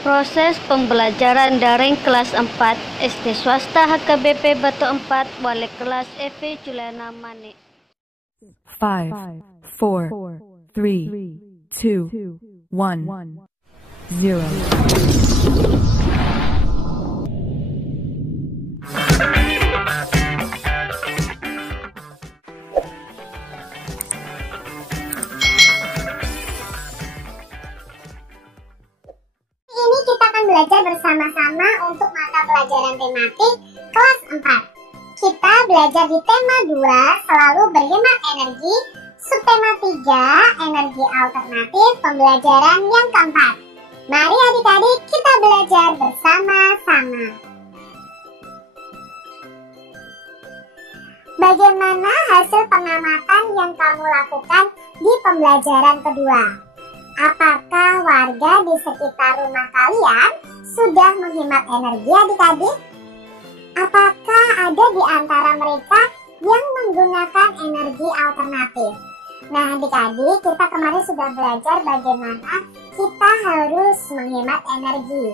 Proses pembelajaran daring kelas 4 SD swasta HKBP Batu 4 wali kelas Evi Juliana Mani. 5, 4, 3, 2, 1, 0. Ini kita akan belajar bersama-sama untuk mata pelajaran tematik kelas 4. Kita belajar di tema 2, selalu berhemat energi, subtema 3, energi alternatif, pembelajaran yang keempat. Mari adik-adik kita belajar bersama-sama. Bagaimana hasil pengamatan yang kamu lakukan di pembelajaran kedua? Apakah warga di sekitar rumah kalian sudah menghemat energi adik-adik? Apakah ada di antara mereka yang menggunakan energi alternatif? Nah adik-adik, kita kemarin sudah belajar bagaimana kita harus menghemat energi.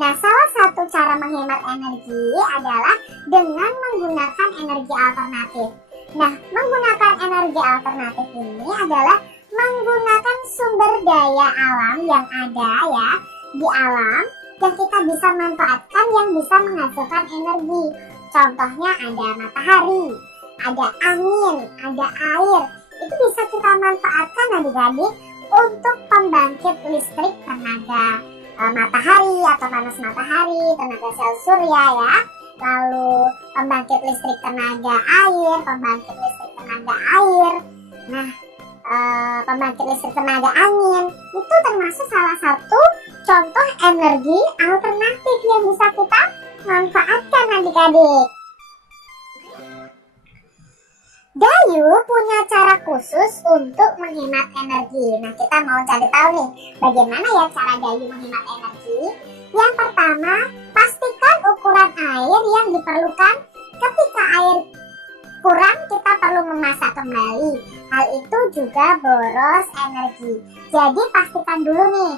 Nah salah satu cara menghemat energi adalah dengan menggunakan energi alternatif. Nah menggunakan energi alternatif ini adalah menggunakan sumber daya alam yang ada ya di alam yang kita bisa manfaatkan yang bisa menghasilkan energi. Contohnya ada matahari, ada angin, ada air. Itu bisa kita manfaatkan adik-adik untuk pembangkit listrik tenaga matahari atau panas matahari, tenaga sel surya ya. Lalu pembangkit listrik tenaga air, pembangkit listrik tenaga air. Nah pembangkit listrik tenaga angin itu termasuk salah satu contoh energi alternatif yang bisa kita manfaatkan adik-adik. Dayu punya cara khusus untuk menghemat energi. Nah kita mau cari tahu nih bagaimana ya cara Dayu menghemat energi. Yang pertama, pastikan ukuran air yang diperlukan. Ketika air kurang kita perlu memasak kembali. Hal itu juga boros energi. Jadi pastikan dulu nih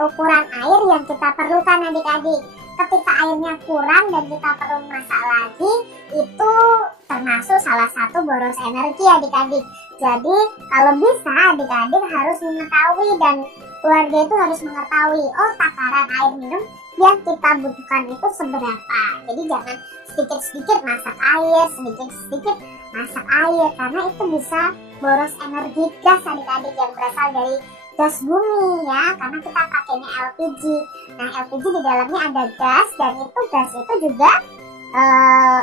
ukuran air yang kita perlukan adik-adik. Ketika airnya kurang dan kita perlu memasak lagi, itu termasuk salah satu boros energi adik-adik. Jadi kalau bisa adik-adik harus mengetahui dan keluarga itu harus mengetahui takaran air minum yang kita butuhkan itu seberapa. Jadi jangan sedikit-sedikit masak air, sedikit-sedikit masak air, karena itu bisa boros energi gas adik-adik yang berasal dari gas bumi ya, karena kita pakainya LPG. Nah LPG di dalamnya ada gas dan itu gas itu juga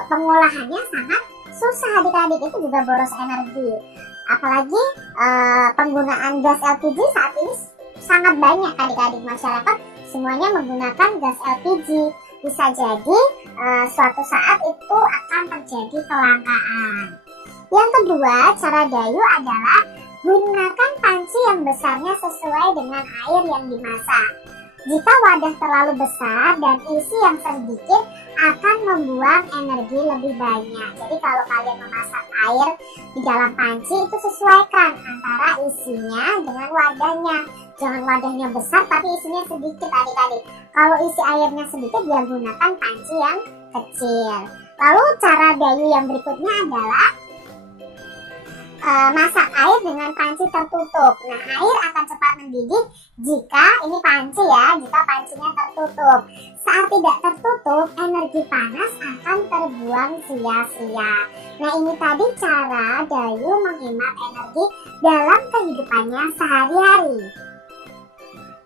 pengolahannya sangat susah adik-adik, itu juga boros energi. Apalagi penggunaan gas LPG saat ini sangat banyak adik-adik, masyarakat semuanya menggunakan gas LPG. Bisa jadi suatu saat itu akan terjadi kelangkaan. Yang kedua, cara Dayu adalah gunakan panci yang besarnya sesuai dengan air yang dimasak. Jika wadah terlalu besar dan isi yang sedikit akan membuang energi lebih banyak. Jadi kalau kalian memasak air di dalam panci itu sesuaikan antara isinya dengan wadahnya. Jangan wadahnya besar tapi isinya sedikit adik-adik. Kalau isi airnya sedikit dia gunakan panci yang kecil. Lalu cara Dayu yang berikutnya adalah masak air dengan panci tertutup. Nah air akan cepat mendidih jika ini panci ya, jika pancinya tertutup. Saat tidak tertutup, energi panas akan terbuang sia-sia. Nah ini tadi cara Dayu menghemat energi dalam kehidupannya sehari-hari.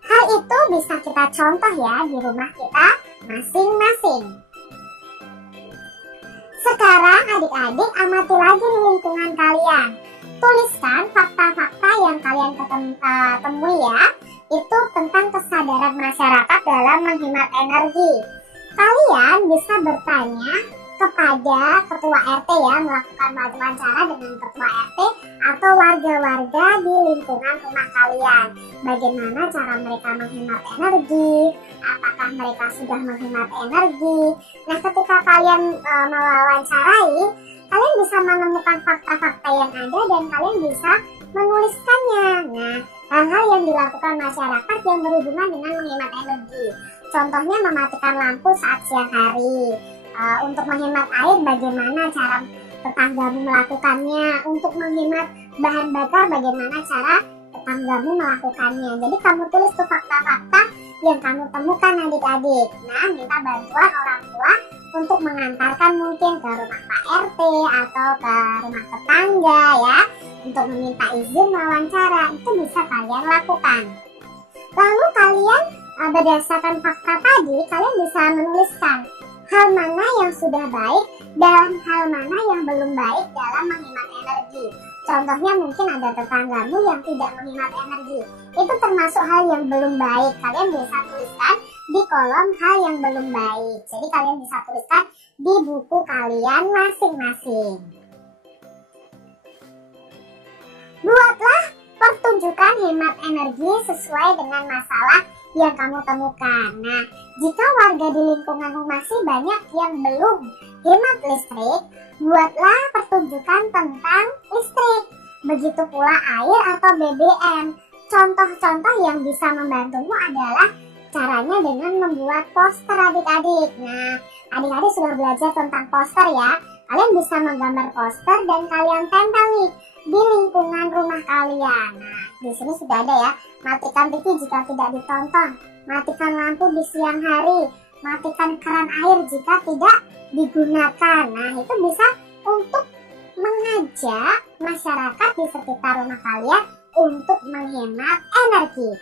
Hal itu bisa kita contoh ya di rumah kita masing-masing. Sekarang adik-adik amati lagi di lingkungan kalian. Tuliskan fakta-fakta yang kalian temui ya. Itu tentang kesadaran masyarakat dalam menghemat energi. Kalian bisa bertanya kepada ketua RT ya, melakukan wawancara dengan ketua RT atau warga-warga di lingkungan rumah kalian. Bagaimana cara mereka menghemat energi? Apakah mereka sudah menghemat energi? Nah ketika kalian mewawancarai, kalian bisa menemukan fakta-fakta yang ada dan kalian bisa menuliskannya. Nah, hal-hal yang dilakukan masyarakat yang berhubungan dengan menghemat energi. Contohnya mematikan lampu saat siang hari. Untuk menghemat air, bagaimana cara tetanggamu melakukannya. Untuk menghemat bahan bakar, bagaimana cara tetanggamu melakukannya. Jadi kamu tulis tuh fakta-fakta yang kamu temukan adik-adik. Nah, minta bantuan orang tua untuk mengantarkan mungkin ke rumah Pak RT atau ke rumah tetangga ya, untuk meminta izin wawancara. Itu bisa kalian lakukan. Lalu kalian berdasarkan fakta tadi, kalian bisa menuliskan hal mana yang sudah baik dan hal mana yang belum baik dalam menghemat energi. Contohnya mungkin ada tetanggamu yang tidak menghemat energi. Itu termasuk hal yang belum baik. Kalian bisa tuliskan di kolom hal yang belum baik. Jadi kalian bisa tuliskan di buku kalian masing-masing. Buatlah pertunjukan hemat energi sesuai dengan masalah yang kamu temukan. Nah, jika warga di lingkunganmu masih banyak yang belum hemat listrik, buatlah pertunjukan tentang listrik. Begitu pula air atau BBM. Contoh-contoh yang bisa membantumu adalah caranya dengan membuat poster adik-adik. Nah, adik-adik sudah belajar tentang poster ya. Kalian bisa menggambar poster dan kalian tempel nih di lingkungan rumah kalian. Nah, di sini sudah ada ya. Matikan TV jika tidak ditonton, matikan lampu di siang hari, matikan keran air jika tidak digunakan. Nah, itu bisa untuk mengajak masyarakat di sekitar rumah kalian untuk menghemat energi.